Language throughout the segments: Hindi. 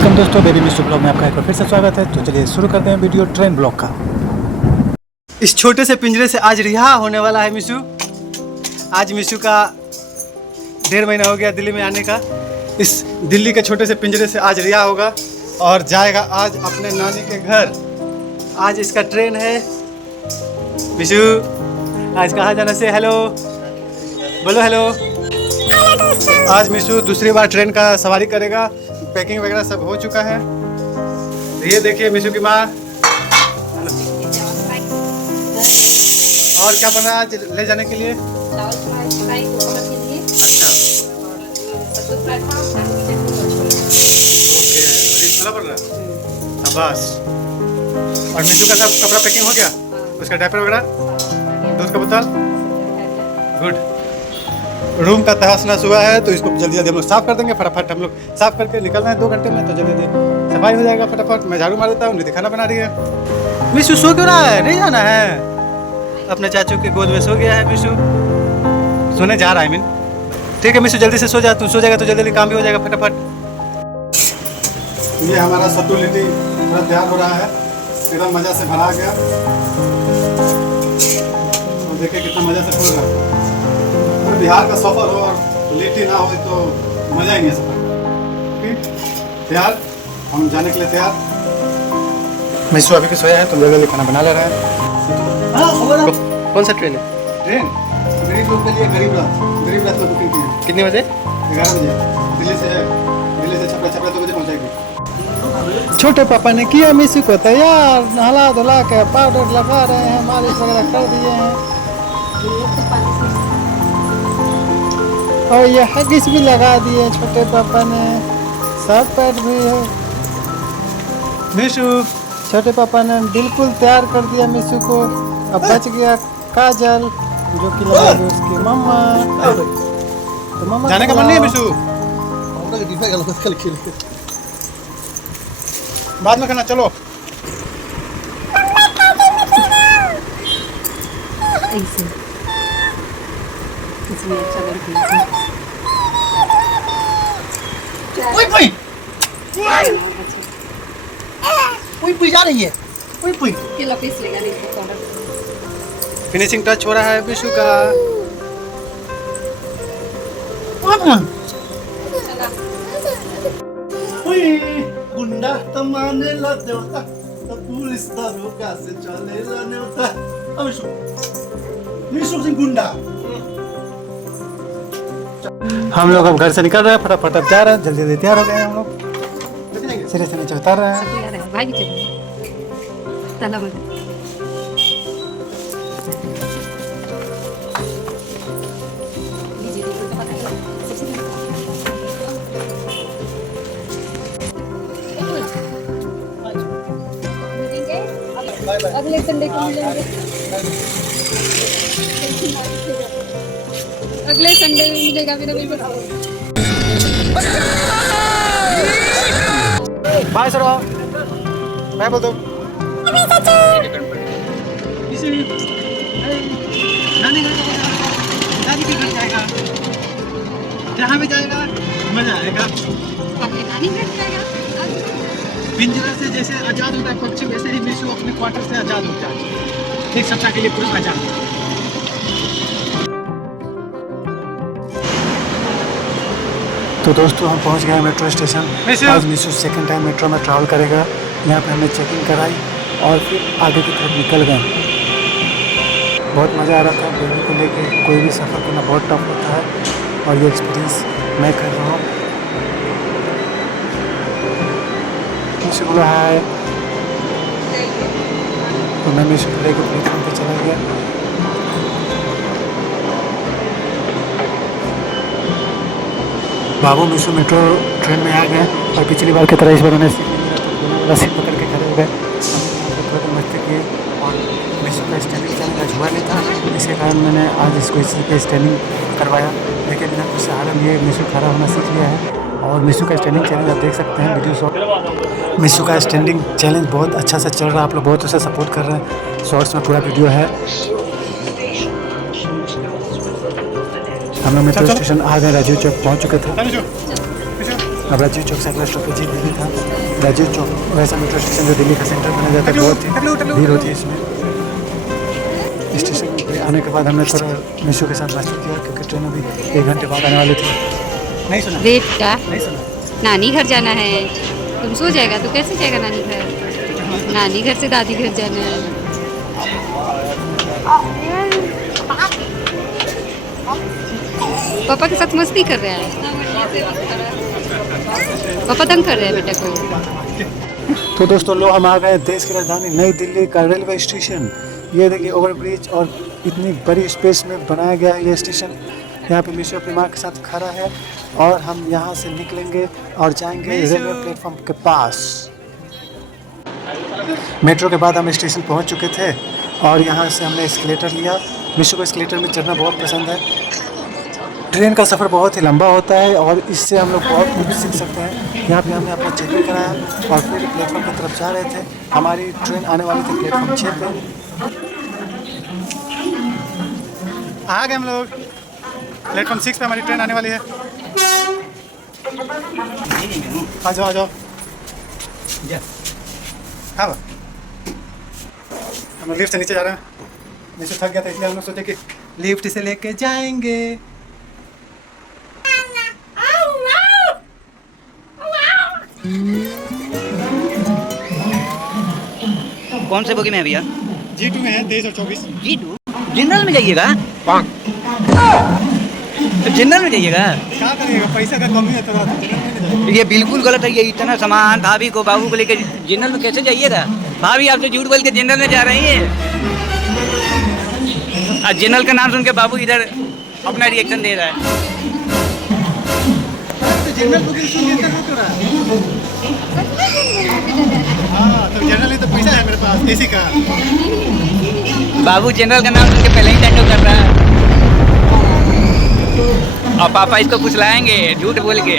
वेलकम दोस्तों, बेबी मिस्टर ब्लॉग में आपका एक बार फिर से स्वागत है। तो चलिए शुरू करते हैं वीडियो ट्रेन ब्लॉग का। इस छोटे से पिंजरे से आज रिहा होने वाला है मिशु। आज मिशु का 1.5 महीना हो गया दिल्ली में आने का। इस दिल्ली के छोटे से पिंजरे से आज रिहा होगा और जाएगा आज अपने नानी के घर। आज इसका ट्रेन है। मिशु आज कहाँ जाना से हेलो बोलो हेलो। आज मिशु दूसरी बार ट्रेन का सवारी करेगा। पैकिंग वगैरह सब हो चुका है। ये देखिए मिशु की माँ। और क्या बना आज ले जाने के लिए? अच्छा ओके, छोला बन रहा है बस। और मिशु का सब कपड़ा पैकिंग हो गया, उसका डायपर वगैरह, दूध का बोतल, गुड। रूम का तहस नहस हुआ है तो इसको जल्दी जल्दी हम लोग साफ कर देंगे। फटाफट हम लोग साफ करके निकलना है 2 घंटे में, तो जल्दी जल्दी सफाई हो जाएगा। फटाफट मैं झाड़ू मार देता हूँ, निधि खाना बना रही है। मिशु सो क्यों रहा है? नहीं जाना है? अपने चाचू के गोद में सो गया है मिशु, सोने जा रहा है। मीन ठीक है मिशु, जल्दी से सो जा। तू सो जाएगा तो जल्दी काम भी हो जाएगा फटाफट। ये हमारा सत्तू लिट्टी पूरा तैयार हो रहा है, एकदम मज़ा से भरा गया। और देखिए कितना मज़ा से फूल रहा है। बिहार का सफर हो और लिट्टी ना हो तो मजा ही नहीं है सफर। ठीक तैयार, हम जाने के लिए तैयार। मिशु अभी भी सोया है तो जल्दी खाना बना ले रहे हैं। कौन सा ट्रेन है? ट्रेन गरीब लोग के लिए, गरीब रात में बुकिंग की है। कितने बजे? 11 बजे दिल्ली से छपरा 2 बजे पहुंचाएगी। छोटे पापा ने किया मिशु को तैयार, नहला धुला के पाउडर लगा रहे हैं, मालिश वगैरह कर दिए हैं और ये हगिस भी लगा दिए छोटे पापा ने। शर्ट पैंट भी है। मिशु छोटे पापा ने बिल्कुल तैयार कर दिया मिशु को। अब बच गया काजल जो कि लगाएगी उसकी मम्मा। तो मम्मा जाने का मन नहीं है मिशु? बाद में खाना चलो। इसमें अच्छा बनती है। ओए जा रही है। ओए किलो पीस लेगा नहीं तो फिनिशिंग टच हो रहा है मिशु का। गुंडा तमाने ला देवता तो पुलिस दारोगा से चले ला नेवता। अब मिशु सिंह गुंडा। हम लोग अब घर से निकल रहे हैं, फटाफट अब जा रहे हैं। जल्दी जल्दी तैयार हो गए हैं हम लोग। सिरे से नीचे उतार रहे हैं। भागी चलो ताला बंद। अगले संडे को मिलेंगे। अगले संडे में मिलेगा मेरा बेबी। बाय सर, मैं बोल दो। नानी के घर जाएगा, जहाँ भी जाएगा मजा आएगा। अपने नानी घर जाएगा। पिंजरा से जैसे आजाद होता है पक्षी, वैसे ही मिशु अपने क्वार्टर से आजाद होता है। एक सप्ताह के लिए पूरा आजाद। तो दोस्तों हम पहुंच गए मेट्रो स्टेशन। आज मिशु सेकंड टाइम मेट्रो में ट्रैवल करेगा। यहाँ पे हमने चेकिंग कराई और फिर आगे की तरफ निकल गए। बहुत मज़ा आ रहा था। बेबी को लेके कोई भी सफ़र करना बहुत टफ होता है और ये एक्सपीरियंस मैं कर रहा हूँ। मिशु बोला है तो मैं मिशु को लेकर प्लेटफॉर्म पे चला गया। बाबू मिशु मेट्रो ट्रेन में आ गए और पिछली बार की तरह इस बार उन्हें सीट पकड़ के खड़े हो गए। थोड़ा मस्ती किए और मिशु का स्टैंडिंग चैलेंज आज हुआ नहीं था, इसके कारण मैंने आज इसको इसी पे स्टैंडिंग करवाया। लेकिन बिना कुछ सहारा लिए मिशु खड़ा होना सीख लिया है और मिशु का स्टैंडिंग चैलेंज आप देख सकते हैं वीडियो शॉट। मिशु का स्टैंडिंग चैलेंज बहुत अच्छा से चल रहा है। आप लोग बहुत उसे सपोर्ट कर रहे हैं। शॉर्ट्स में पूरा वीडियो है। हम लोग मेट्रो स्टेशन आ गए, राजीव चौक पहुंच चुके थे। अब राजीव चौक से अगला स्टॉपेज दिल्ली था। राजीव चौक वैसा मेट्रो स्टेशन जो दिल्ली का सेंटर माना जाता है, बहुत ही भीड़ होती है इसमें। स्टेशन पे आने के बाद हमने थोड़ा मीशो के साथ बातचीत किया क्योंकि ट्रेन अभी 1 घंटे बाद आने वाली थी। नहीं सुना? वेट का नहीं सुना? नानी घर जाना है। तुम सो जाएगा तो कैसे जाएगा नानी घर? नानी घर से दादी घर जाना है। पापा के साथ मस्ती कर रहा है। पापा तंग कर रहे हैं बेटा को। तो दोस्तों लो हम आ गए देश की राजधानी नई दिल्ली का रेलवे स्टेशन। ये देखिए ओवरब्रिज और इतनी बड़ी स्पेस में बनाया गया है ये स्टेशन। यहाँ पे मीशो अपनी माँ के साथ खड़ा है और हम यहाँ से निकलेंगे और जाएंगे रेलवे प्लेटफॉर्म के पास। मेट्रो के बाद हम स्टेशन पहुँच चुके थे और यहाँ से हमने एस्केलेटर लिया। मीशो को एस्केलेटर में चढ़ना बहुत पसंद है। ट्रेन का सफ़र बहुत ही लंबा होता है और इससे हम लोग बहुत कुछ सीख सकते हैं। यहाँ पे हमने अपना चेक इन कराया और फिर प्लेटफॉर्म की तरफ जा रहे थे। हमारी ट्रेन आने वाली थी प्लेटफॉर्म 6 पे। आ गए हम लोग प्लेटफॉर्म 6 पे, हमारी ट्रेन आने वाली है। आ जाओ आ जाओ। हाँ हम लोग लिफ्ट से नीचे जा रहे हैं। नीचे थक गया था इसलिए हम लोग सोचे कि लिफ्ट से लेके जाएंगे। कौन से बोगी में है भैया? G2 में है 23 और 24। G2 जनरल में जाइएगा? जनरल में जाइएगा? क्या करिएगा, पैसा का कमी है थोड़ा, जनरल में ये बिल्कुल गलत है। ये इतना सामान भाभी को बाबू को लेकर जनरल में कैसे जाइएगा? भाभी आपसे झूठ बोल के जनरल में जा रही है। और जनरल का नाम सुन के बाबू इधर अपना रिएक्शन दे रहा है। जनरल बुकिंग सुन के इतना क्यों रहा है? हाँ तो जनरल तो पैसा है मेरे पास एसी का। बाबू जनरल का नाम सुन के पहले ही टैटू कर रहा है। और पापा इसको फुसलाएंगे झूठ बोल के।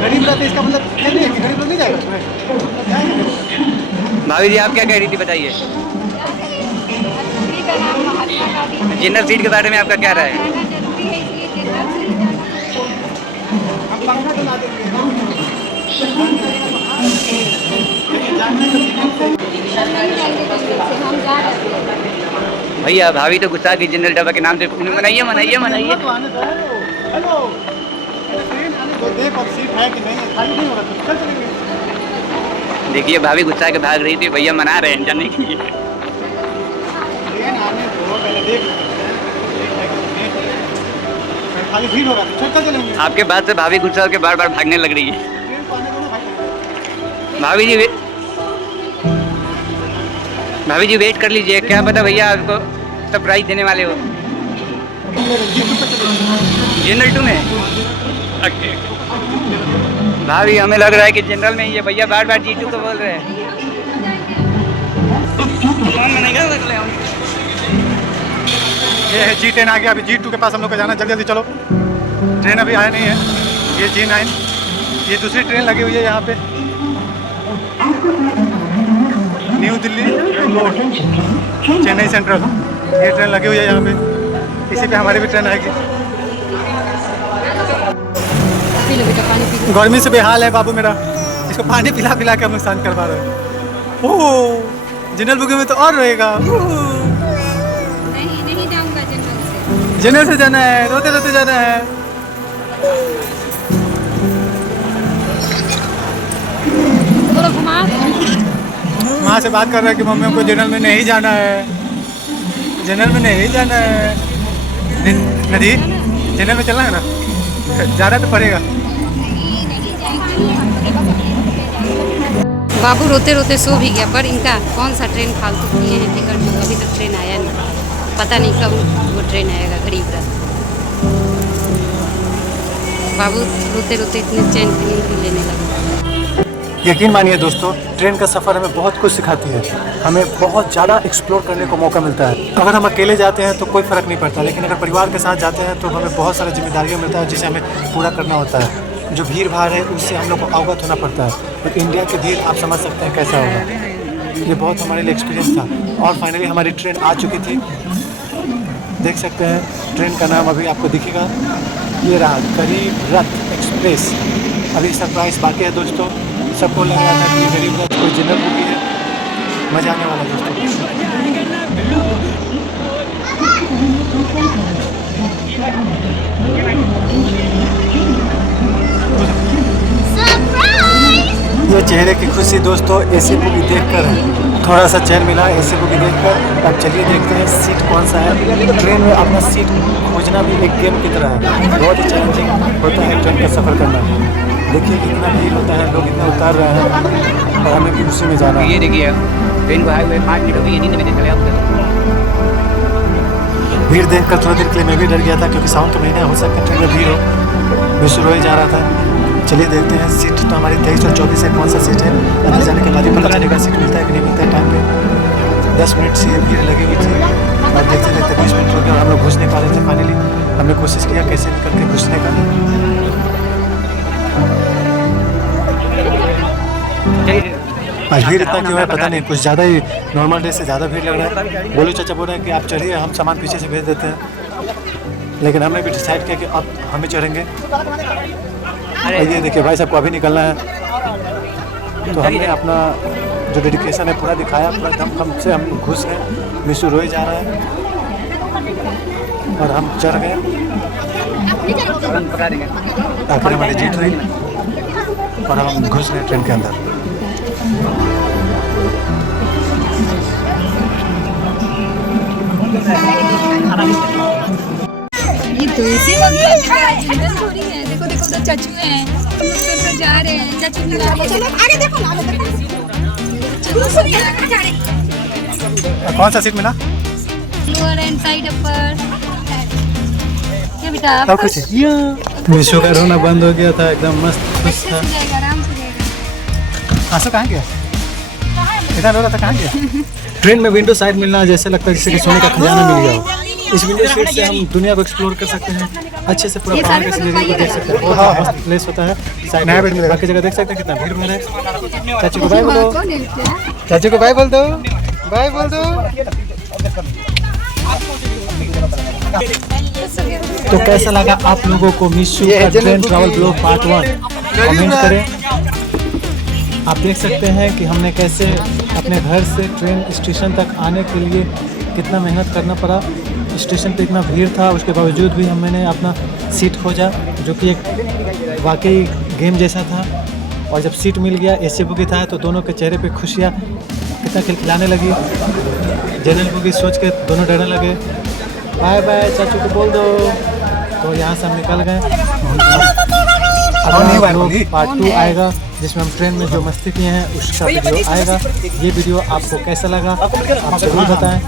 गरीब रहते इसका मतलब ये नहीं है कि गरीब लोग नहीं जाएगा उसमें। भाभी जी आप क्या कह रही थी बताइए? जनरल सीट के बारे में आपका क्या राय है? हम पंखा डला देंगे। भैया भाभी तो गुस्सा की जनरल डब्बा के नाम से। मनाइए मनाइए मनाइए। हेलो ट्रेन आने दो, देख अब सीट है कि नहीं है, खाली नहीं हो रहा तो चल चलेंगे। देखिए भाभी गुस्सा के भाग रही थी, भैया मना रहे हैं जाने के लिए। ट्रेन आने दो पहले देख, खाली भीड़ होगा तो चल चलेंगे। आपके बाद से भाभी गुस्सा होकर बार बार भागने लग रही है। ट्रेन को आने दो ना भाई। भाभी जी वेट कर लीजिए, क्या पता भैया आपको सरप्राइज देने वाले हो। जनरल 2 में भाभी हमें लग रहा है कि जनरल में ही है। भैया बार बार G2 को बोल रहे हैं। कौन बनेगा? ये है G10 आ गया। अभी G2 के पास हम लोग को जाना, जल्दी जल्दी चलो। ट्रेन अभी आया नहीं है। ये G9, ये दूसरी ट्रेन लगी हुई है यहाँ पे, new Delhi airport Chennai central. ये ट्रेन लगी हुई है यहाँ पे, इसी पे हमारी भी ट्रेन आएगी। पी लो बेटा पानी पी लो। गर्मी से बेहाल है बाबू मेरा, इसको पानी पिला पिला के हम नुकसान करवा रहे हैं। ओह जनरल बुकिंग में तो और रहेगा। नहीं जाऊंगा जनरल से। जनरल से जाना है, रोते रोते जाना है। थोड़ा घुमा। माँ से बात कर रहा है कि मम्मी को जनरल में नहीं जाना है, जनरल में नहीं जाना है। नदी जनरल में चलना है ना, जाना तो पड़ेगा। बाबू रोते रोते सो भी गया, पर इनका कौन सा ट्रेन फालतू किए हैं टिकट जो अभी तक ट्रेन आया नहीं। पता नहीं कब वो ट्रेन आएगा गरीब रात। बाबू रोते रोते इतने चैन की नींद भी लेने लगा। यकीन मानिए दोस्तों, ट्रेन का सफ़र हमें बहुत कुछ सिखाती है। हमें बहुत ज़्यादा एक्सप्लोर करने को मौका मिलता है। अगर हम अकेले जाते हैं तो कोई फ़र्क नहीं पड़ता, लेकिन अगर परिवार के साथ जाते हैं तो हमें बहुत सारी जिम्मेदारियाँ मिलता है जिसे हमें पूरा करना होता है। जो भीड़ भाड़ है उससे हम लोग को अवगत होना पड़ता है। और इंडिया की भीड़ आप समझ सकते हैं कैसा होगा। ये बहुत हमारे लिए एक्सपीरियंस था। और फाइनली हमारी ट्रेन आ चुकी थी। देख सकते हैं ट्रेन का नाम अभी आपको दिखेगा, ये रहा गरीब रथ एक्सप्रेस। अभी सरप्राइज बाकी है दोस्तों, सबको लग रहा था कि ये गरीब रथ कोई जनरल मूवी है, मज़ा आने वाला दोस्तों। ये चेहरे की खुशी दोस्तों एसी बुकी देखकर है, थोड़ा सा चैन मिला एसी बुकी देखकर। अब चलिए देखते हैं सीट कौन सा है। ट्रेन में अपना सीट खोजना भी एक गेम की तरह है, बहुत ही चैलेंजिंग होता है ट्रेन का सफ़र करना। देखिए कितना भीड़ होता है, लोग इतना उतार रहे हैं और हमें भी उसी में जाना है। ये देखिए ट्रेन को हाईवे 5 मिनट हो गई, 3 बजे चले आऊँगा। भीड़ देखकर थोड़ी देर के लिए मैं भी डर गया था, क्योंकि सावन का महीना हो सकता है ट्रेन में भीड़ हो, मैं शुरू हो ही जा रहा था। चलिए देखते हैं सीट तो हमारी 23 और 24 है, कौन सा सीट है। अंदर जाने के बाद ही पता चलेगा सीट मिलता है कि नहीं मिलता है टाइम पे। 10 मिनट से भीड़ लगी हुई थी और देखते देखते 20 मिनट हो गया और हम लोग घुस नहीं पा रहे थे। फाइनली हमने कोशिश किया कैसे भी करके घुसने का। आज भीड़ इतना क्यों है पता नहीं, कुछ ज़्यादा ही नॉर्मल डे से ज़्यादा भीड़ लग रहा है। बोलू चाचा बोल रहे हैं कि आप चढ़िए, हम सामान पीछे से भेज देते हैं, लेकिन हमने भी डिसाइड किया कि अब हमें चढ़ेंगे। और ये देखिए भाई सबको अभी निकलना है, तो हमने अपना जो डेडिकेशन है पूरा दिखाया, पूरा दम से हम घुस गए। मिशू रोए जा रहा है और हम चढ़ गए, आखिर हमारी जीत हुई और हम घुस गए ट्रेन के अंदर। ये तो इसी जिंदन थोड़ी है। देखो देखो उधर चाचू हैं, हम लोग तो जा रहे हैं। चाचू चलो आगे देखो ना, कौन सा सीट मिला? Lower and side upper. ये बेटा सब कुछ है। मिशू का रोना बंद हो गया था, एकदम मस्त खुश था। जाएगा, आराम से जाएगा। आंसू कहाँ गया? इधर रो रहा था, कहाँ गया? ट्रेन में विंडो साइड मिलना जैसे लगता है जैसे कि सोने का खजाना मिल गया हो। इस विंडो सीट से हम दुनिया को एक्सप्लोर कर सकते हैं, अच्छे से पूरा पहाड़ के सीनरी को देख सकते हैं। बहुत मस्त प्लेस होता है। साइड में बैठ बाकी जगह देख सकते हैं कितना भीड़ है। चाचू को बाय बोल दो, चाचू को बाय बोल दो, बाय बोल दो। तो कैसा लगा आप लोगों को मिशू का train travel blog part 1? Comment करें। आप देख सकते हैं कि हमने कैसे अपने घर से ट्रेन स्टेशन तक आने के लिए कितना मेहनत करना पड़ा। स्टेशन पे इतना भीड़ था, उसके बावजूद भी मैंने अपना सीट खोजा, जो कि एक वाकई गेम जैसा था। और जब सीट मिल गया, एसी बुकी था, तो दोनों के चेहरे पे खुशियाँ कितना खिलखिलाने लगी। जनरल बुकी सोच के दोनों डरने लगे। बाय बाय चाचू को बोल दो। तो यहाँ से हम निकल गए। पार्ट 2 आएगा जिसमें हम ट्रेन में जो मस्ती किए हैं उसका वीडियो आएगा। ये वीडियो आपको कैसा लगा आप जरूर बताएं।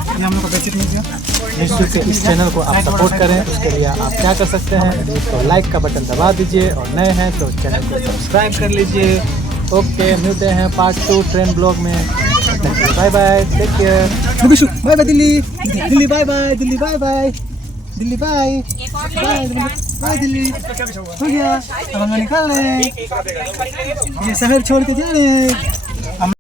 मिशू के इस चैनल को आप सपोर्ट करें, उसके लिए आप क्या कर सकते हैं, तो लाइक का बटन दबा दीजिए और नए हैं तो चैनल को सब्सक्राइब कर लीजिए। ओके, मिलते हैं पार्ट 2 ट्रेन ब्लॉग में। Bye bye, take care. Mishu bye bye. Delhi Delhi bye bye, Delhi bye bye, Delhi bye bye, bye Delhi. हो गया, अब हम निकल रहे हैं, ये शहर छोड़ के जा रहे हैं।